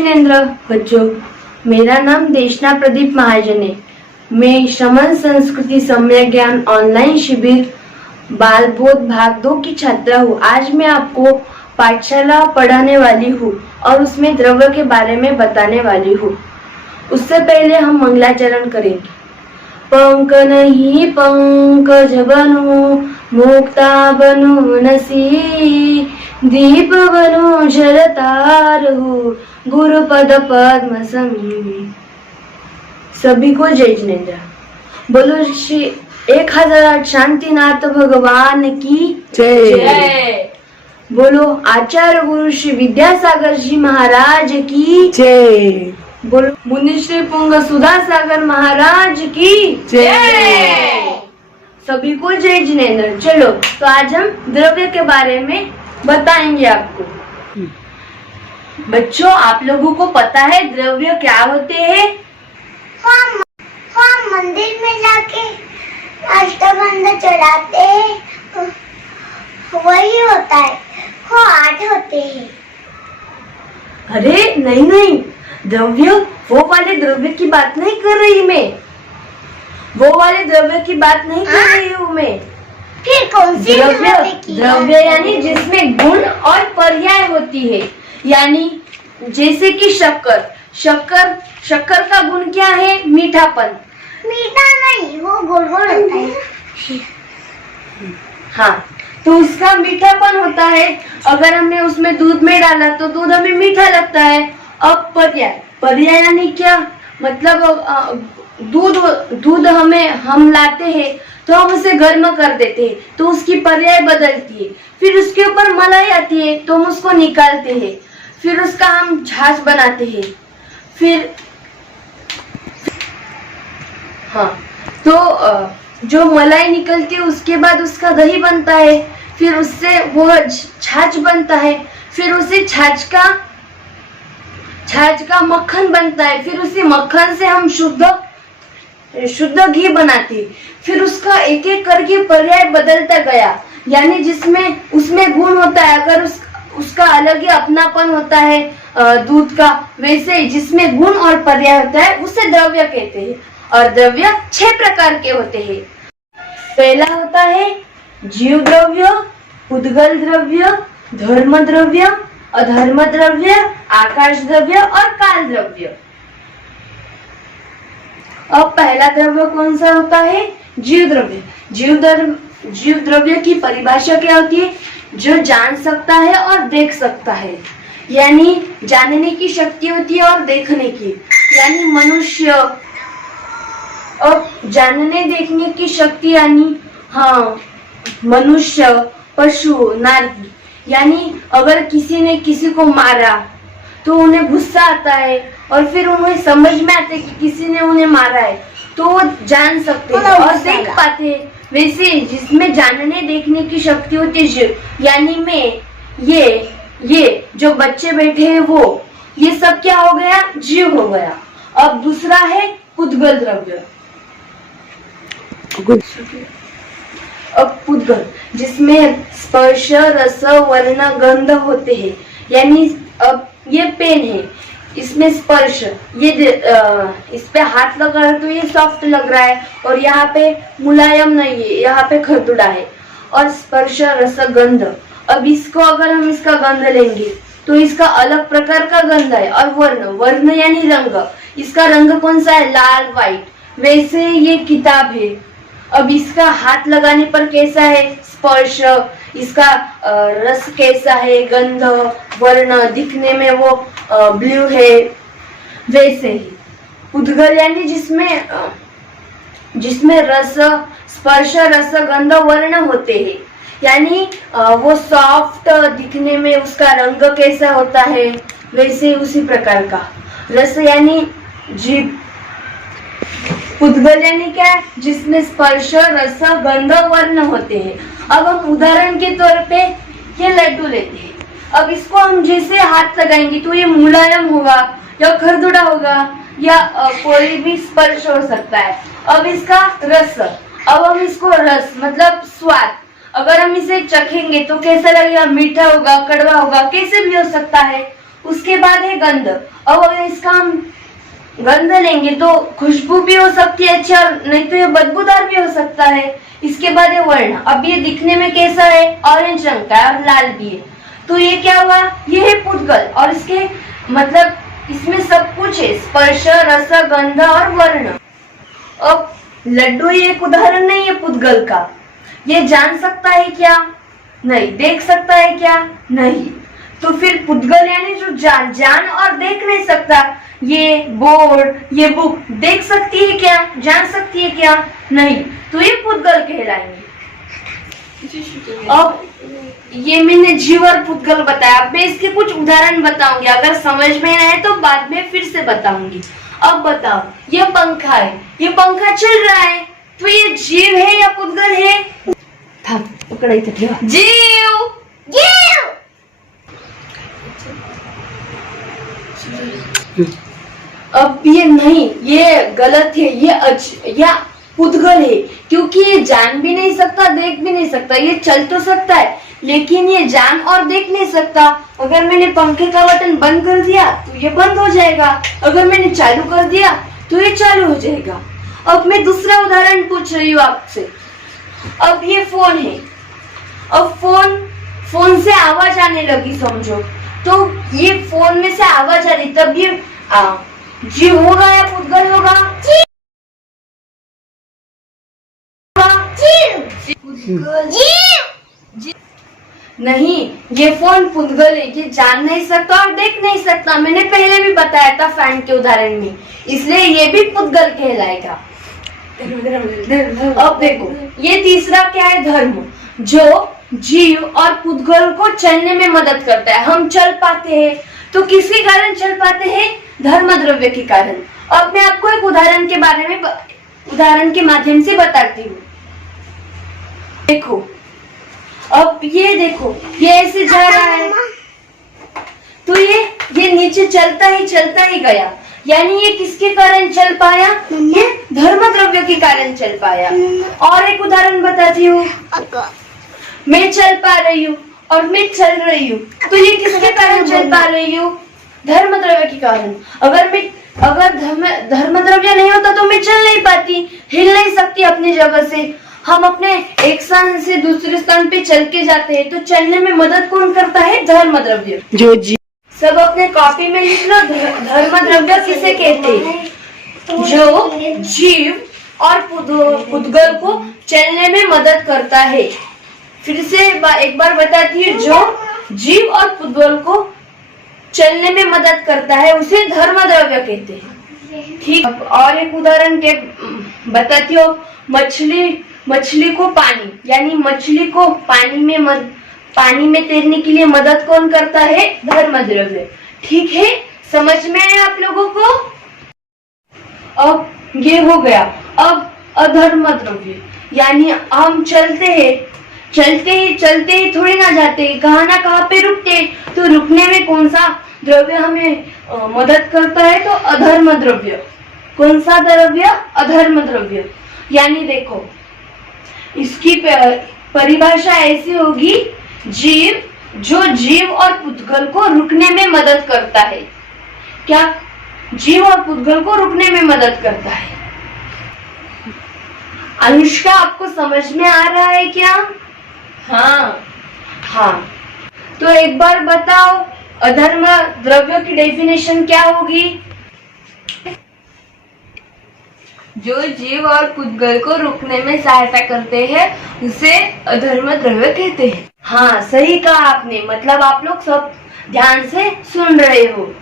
जिनेंद्र बच्चों, मेरा नाम देशना प्रदीप महाजन है। मैं श्रमण संस्कृति सम्यक ज्ञान ऑनलाइन शिविर बाल बोध भाग 2 की छात्रा हूँ। आज मैं आपको पाठशाला पढ़ाने वाली हूँ और उसमें द्रव्य के बारे में बताने वाली हूँ। उससे पहले हम मंगलाचरण करेंगे। पंक नहीं पंकज बनूं, मुक्ता बनूं नसी, दीप बनूं जलतार हूँ, गुरुपद पद्म समी। सभी को जय जिनेंद्र। बोलो श्री 1008 शांतिनाथ भगवान की जय। बोलो आचार्य गुरु श्री विद्यासागर जी महाराज की जय। बोलो मुनिश्री पुंग सुधा सागर महाराज की जय। सभी को जय जिनेंद्र। चलो तो आज हम द्रव्य के बारे में बताएंगे आपको। बच्चों, आप लोगों को पता है द्रव्य क्या होते हैं? हम मंदिर में जाके अष्टबंध चढ़ाते हैं, वही होता है। वो 8 होते हैं। अरे नहीं, द्रव्य वो वाले द्रव्य की बात नहीं कर रही मैं। वो वाले द्रव्य की बात नहीं कर रही हूँ मैं। फिर कौन सी द्रव्य यानी जिसमें गुण और पर्याय होती है। यानी जैसे कि शक्कर का गुण क्या है? मीठापन। मीठा नहीं, वो गुड़ होता है। हाँ, तो उसका मीठापन होता है। अगर हमने उसमें दूध में डाला तो दूध हमें मीठा लगता है। अब पर्याय यानी क्या? मतलब दूध हम लाते हैं तो हम उसे गर्म कर देते हैं तो उसकी पर्याय बदलती है। फिर उसके ऊपर मलाई आती है तो हम उसको निकालते हैं। फिर उसका हम छाछ बनाते हैं। फिर हाँ, तो जो मलाई निकलती है उसके बाद उसका दही बनता है। फिर उससे वो छाछ बनता है। फिर उसे छाछ का मक्खन बनता है। फिर उसी मक्खन से हम शुद्ध घी बनाते हैं। फिर उसका एक एक करके पर्याय बदलता गया। यानी जिसमें उसमें गुण होता है, अगर उसका अलग ही अपनापन होता है दूध का, वैसे ही जिसमें गुण और पर्याय होता है उसे द्रव्य कहते हैं। और द्रव्य 6 प्रकार के होते हैं। पहला होता है जीव द्रव्य, उद्गल द्रव्य, धर्म द्रव्य, अधर्म द्रव्य, आकाश द्रव्य और काल द्रव्य। अब पहला द्रव्य कौन सा होता है? जीव द्रव्य। जीव द्रव्य की परिभाषा क्या होती है? जो जान सकता है और देख सकता है। यानी जानने की शक्ति होती है और देखने की। यानी मनुष्य। अब जानने देखने की शक्ति यानी मनुष्य, पशु, नारी। यानी अगर किसी ने किसी को मारा तो उन्हें गुस्सा आता है और फिर उन्हें समझ में आता है कि किसी ने उन्हें मारा है, तो वो जान सकते हैं और देख पाते हैं। वैसे जिसमें जानने देखने की शक्ति होती है, यानी मैं ये जो बच्चे बैठे हैं वो, ये सब क्या हो गया? जीव हो गया। अब दूसरा है उद्गल द्रव्य। अब उद्गल जिसमें स्पर्श, रस, वर्ण, गंध होते हैं। यानी अब ये पेन है, इसमें स्पर्श, इस पे हाथ लगा है तो ये सॉफ्ट लग रहा है और यहाँ पे मुलायम नहीं है, यहाँ पे खरदुड़ा है। और स्पर्श, रस, गंध, अब इसको अगर हम इसका गंध लेंगे तो इसका अलग प्रकार का गंध है। और वर्ण यानी रंग, इसका रंग कौन सा है? लाल, व्हाइट। वैसे ये किताब है। अब इसका हाथ लगाने पर कैसा है? स्पर्श। इसका रस कैसा है? गंध, वर्ण, दिखने में वो ब्लू है। वैसे ही उद्गल यानी जिसमें रस, स्पर्श, रस, गंध, वर्ण होते हैं। यानी वो सॉफ्ट, दिखने में उसका रंग कैसा होता है वैसे उसी प्रकार का। रस यानी जीभ। उद्गल यानी क्या? जिसमें स्पर्श, रस, गंध, वर्ण होते हैं। अब हम उदाहरण के तौर पे ये लड्डू लेते हैं। अब इसको हम जैसे हाथ लगाएंगे तो ये मुलायम होगा या खरदुड़ा होगा या कोई भी स्पर्श हो सकता है। अब इसका रस, अब हम इसको रस मतलब स्वाद, अगर हम इसे चखेंगे तो कैसा लगेगा? मीठा होगा, कड़वा होगा, कैसे भी हो सकता है। उसके बाद है गंध। अब अगर इसका हम गंध लेंगे तो खुशबू भी हो सकती है अच्छी, और नहीं तो ये बदबूदार भी हो सकता है। इसके बाद है वर्ण। अब ये दिखने में कैसा है? ऑरेंज रंग का है और लाल भी है। तो ये क्या हुआ? ये है पुद्गल, और इसके मतलब इसमें सब कुछ है, स्पर्श, रस, गंध और वर्ण। अब लड्डू ये एक उदाहरण नहीं है पुद्गल का। ये जान सकता है क्या? नहीं। देख सकता है क्या? नहीं। तो फिर पुद्गल यानी जो जान और देख नहीं सकता। ये बोर्ड, ये बुक देख सकती है क्या? जान सकती है क्या? नहीं। तो ये पुद्गल कहलाएंगे। अब ये मैंने जीव और पुद्गल बताया। अब मैं इसके कुछ उदाहरण बताऊंगी, अगर समझ में आए तो बाद में फिर से बताऊंगी। अब बताओ, ये पंखा है, ये पंखा चल रहा है, तो ये जीव है या पुद्गल है? था पकड़ा ही था। जीव। जीव। अब ये नहीं, ये गलत है, या पुद्गल है, क्योंकि ये जान भी नहीं सकता, देख भी नहीं सकता। ये चल तो सकता है लेकिन ये जान और देख नहीं सकता। अगर मैंने पंखे का बटन बंद कर दिया तो ये बंद हो जाएगा, अगर मैंने चालू कर दिया तो ये चालू हो जाएगा। अब मैं दूसरा उदाहरण पूछ रही हूँ आपसे। अब ये फोन है, अब फोन से आवाज आने लगी समझो, तो ये फोन में से आवाज आ रही, तब ये जीव होगा या पुद्गल होगा? जीव। नहीं, ये फोन पुद्गल है, ये जान नहीं सकता और देख नहीं सकता। मैंने पहले भी बताया था फैन के उदाहरण में, इसलिए ये भी पुद्गल कहलाएगा। अब देखो, ये तीसरा क्या है? धर्म, जो जीव और पुद्गल को चलने में मदद करता है। हम चल पाते हैं तो किसके कारण चल पाते हैं? धर्म द्रव्य के कारण। अब मैं आपको एक उदाहरण के बारे में उदाहरण के माध्यम से बताती हूँ। देखो, अब ये देखो, ये ऐसे जा रहा है, तो ये नीचे चलता ही गया, यानी ये किसके कारण चल पाया? ये धर्म द्रव्य के कारण चल पाया। और एक उदाहरण बताती हूँ। मैं चल पा रही हूँ और मैं चल रही हूँ, तो ये किसके कारण चल पा रही हूँ? धर्म द्रव्य के कारण। अगर धर्म द्रव्य नहीं होता तो मैं चल नहीं पाती, हिल नहीं सकती अपनी जगह से। हम अपने एक स्थान से दूसरे स्थान पे चल के जाते हैं, तो चलने में मदद कौन करता है? धर्म द्रव्य। जो सब अपने कॉपी में लिख लो, धर्म द्रव्य किसे कहते हैं? जो जीव और पुद्गल को चलने में मदद करता है। फिर से एक बार बताती हूँ, जो जीव और पुद्गल को चलने में मदद करता है उसे धर्म द्रव्य कहते हैं। ठीक। और एक उदाहरण के बताती हूँ। मछली को पानी, यानी मछली को पानी में तैरने के लिए मदद कौन करता है? धर्म द्रव्य। ठीक है, समझ में आया आप लोगों को? अब ये हो गया। अब अधर्म द्रव्य, यानी हम चलते ही थोड़ी ना जाते, कहाँ ना कहाँ पे रुकते, तो रुकने में कौन सा द्रव्य हमें मदद करता है? तो अधर्म द्रव्य। कौन सा द्रव्य? अधर्म द्रव्य। यानी देखो, इसकी परिभाषा ऐसी होगी, जो जीव और पुद्गल को रुकने में मदद करता है। क्या? जीव और पुद्गल को रुकने में मदद करता है। अनुष्का, आपको समझ में आ रहा है क्या? हाँ। तो एक बार बताओ, अधर्म द्रव्य की डेफिनेशन क्या होगी? जो जीव और पुद्गल को रुकने में सहायता करते हैं उसे अधर्म द्रव्य कहते हैं। हाँ, सही कहा आपने। मतलब आप लोग सब ध्यान से सुन रहे हो।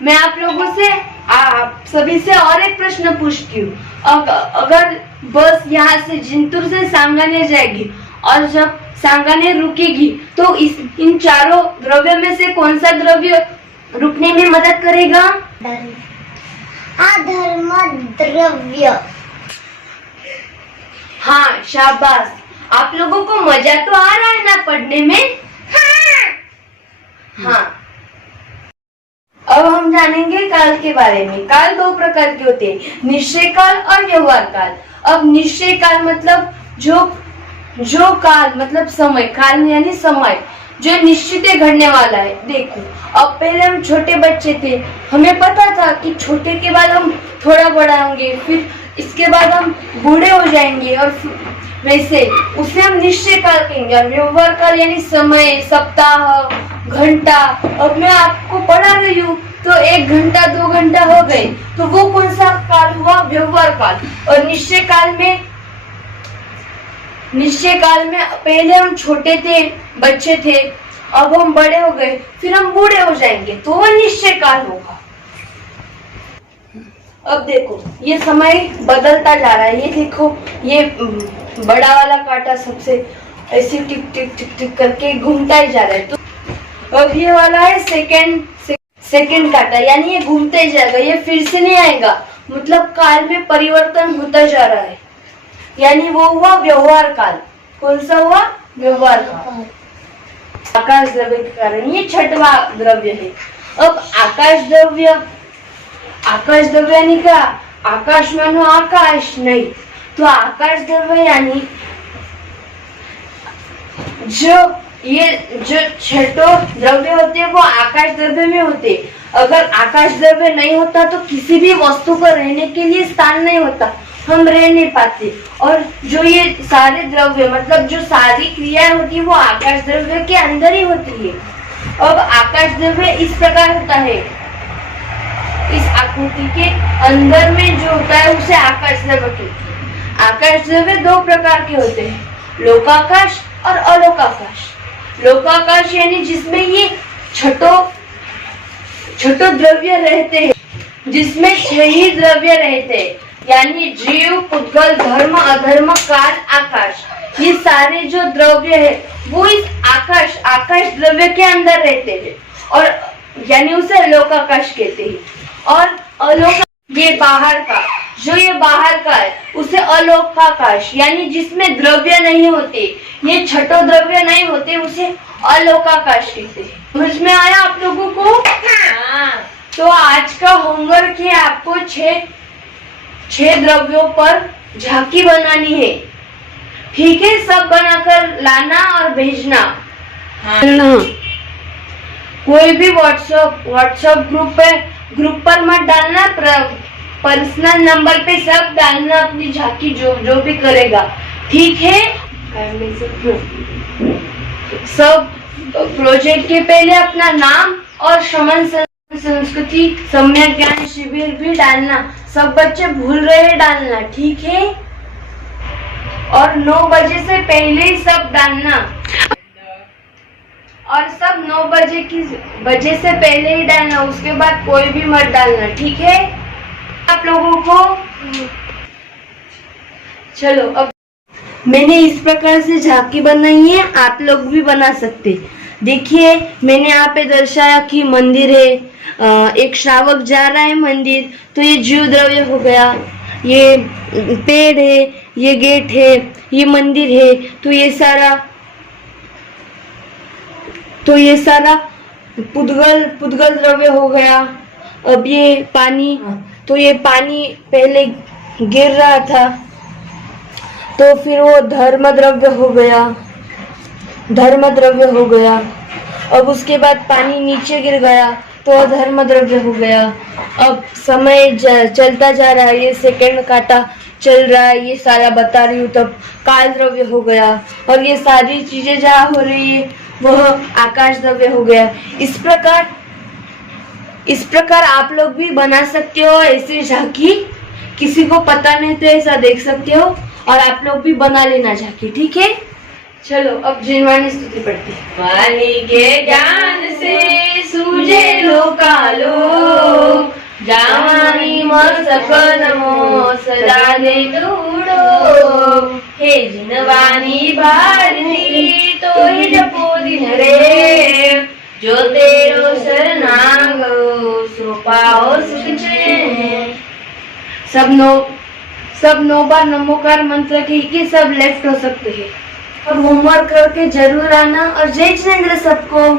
मैं आप सभी से और एक प्रश्न पूछती हूँ। अगर बस यहाँ से जिंतूर से सांगानेर जाएगी और जब सांगानेर रुकेगी, तो इन चारों द्रव्य में से कौन सा द्रव्य रुकने में मदद करेगा? अधर्म द्रव्य। हाँ, शाबाश। आप लोगों को मजा तो आ रहा है ना पढ़ने में? हाँ। अब हम जानेंगे काल के बारे में। काल दो प्रकार के होते हैं, निश्चय काल और व्यवहार काल। अब निश्चय काल मतलब जो काल मतलब समय, काल यानी समय, जो निश्चित ही घड़ने वाला है। देखो, अब पहले हम छोटे बच्चे थे, हमें पता था कि छोटे के बाद हम थोड़ा बड़ा होंगे, फिर इसके बाद हम बूढ़े हो जाएंगे, और वैसे उसे हम निश्चय काल कहेंगे। और व्यवहार काल यानी समय, सप्ताह, घंटा। अब मैं आपको पढ़ा रही हूँ तो 1 घंटा 2 घंटा हो गए, तो वो कौन सा काल हुआ? व्यवहार काल। और निश्चय काल में पहले हम छोटे थे, बच्चे थे, अब हम बड़े हो गए, फिर हम बूढ़े हो जाएंगे, तो वो निश्चय काल होगा। अब देखो, ये समय बदलता जा रहा है। ये देखो, ये बड़ा वाला कांटा सबसे ऐसे टिक टिक टिक टिक करके घूमता ही जा रहा है। तो अब ये वाला है सेकंड कांटा, यानी ये घूमते ही जाएगा, ये फिर से नहीं आएगा। मतलब काल में परिवर्तन होता जा रहा है, यानी वो हुआ व्यवहार काल। कौन सा हुआ? व्यवहार काल। आकाश द्रव्य के कारण ये 6वां द्रव्य है। अब आकाश द्रव्य यानी क्या? आकाश मानो आकाश नहीं, तो आकाश द्रव्य यानी जो 6 द्रव्य होते हैं वो आकाश द्रव्य में होते। अगर आकाश द्रव्य नहीं होता तो किसी भी वस्तु को रहने के लिए स्थान नहीं होता, हम रह नहीं पाते। और जो ये सारे द्रव्य, मतलब जो सारी क्रियाएं होती है वो आकाश द्रव्य के अंदर ही होती है। अब आकाश द्रव्य इस प्रकार होता है, इस आकृति के अंदर में जो होता है उसे आकाश द्रव्य कहते हैं। आकाश द्रव्य 2 प्रकार के होते हैं, लोकाकाश और अलोकाकाश। लोकाकाश यानी जिसमें ये छठो द्रव्य रहते हैं, जिसमें 6 ही द्रव्य रहते हैं, यानी जीव, पुद्गल, धर्म, अधर्म, काल, आकाश। ये सारे जो द्रव्य है वो इस आकाश द्रव्य के अंदर रहते हैं, और यानी उसे लोकाकाश कहते हैं। और अलोक ये बाहर का, जो ये बाहर का है उसे अलोकाकाश, यानी जिसमें द्रव्य नहीं होते, ये 6 द्रव्य नहीं होते, उसे अलोकाकाश कहते हैं। समझ में आया आप लोगों को? हाँ। तो आज का होमवर्क है, आपको 6 द्रव्यों पर झांकी बनानी है। ठीक है, सब बनाकर लाना और भेजना। हाँ। कोई भी व्हाट्सएप ग्रुप पर मत डालना, पर्सनल नंबर पे सब डालना अपनी झांकी, जो भी करेगा। ठीक है? सब प्रोजेक्ट के पहले अपना नाम और श्रमण संस्कृति सम्यक ज्ञान शिविर भी डालना। सब बच्चे भूल रहे हैं डालना, ठीक है? और 9 बजे से पहले ही सब डालना, और सब 9 बजे से पहले ही डालना, उसके बाद कोई भी मत डालना, ठीक है आप लोगों को? चलो, अब मैंने इस प्रकार से झांकी बनाई है, आप लोग भी बना सकते। देखिए, मैंने यहाँ पे दर्शाया कि मंदिर है, एक श्रावक जा रहा है मंदिर, तो ये जीव द्रव्य हो गया। ये पेड़ है, ये गेट है, ये मंदिर है, तो ये सारा पुद्गल द्रव्य हो गया। अब ये पानी, तो ये पानी पहले गिर रहा था, तो फिर वो धर्म द्रव्य हो गया। अब उसके बाद पानी नीचे गिर गया तो अधर्म द्रव्य हो गया। अब समय चलता जा रहा है, ये सेकंड काटा चल रहा है, ये सारा बता रही हूँ, तब काल द्रव्य हो गया। और ये सारी चीजें जहाँ हो रही है वह आकाश द्रव्य हो गया। इस प्रकार आप लोग भी बना सकते हो ऐसी झांकी। किसी को पता नहीं तो ऐसा देख सकते हो, और आप लोग भी बना लेना झांकी, ठीक है? चलो, अब जिनवाणी स्तुति पढ़ते हैं। वाणी के ज्ञान से सूझे लोकालो, जावानी नमो सदा दे तूड़ो। हे जिनवाणी भारती तो ही जपो दिन रे, जो तेरो शरणागो सो पाओ सुख चैन। सब 9 बार नमोकार मंत्र के सब लेफ्ट हो सकते हैं। अब होमवर्क करके जरूर आना, और जय जिनेंद्र सबको।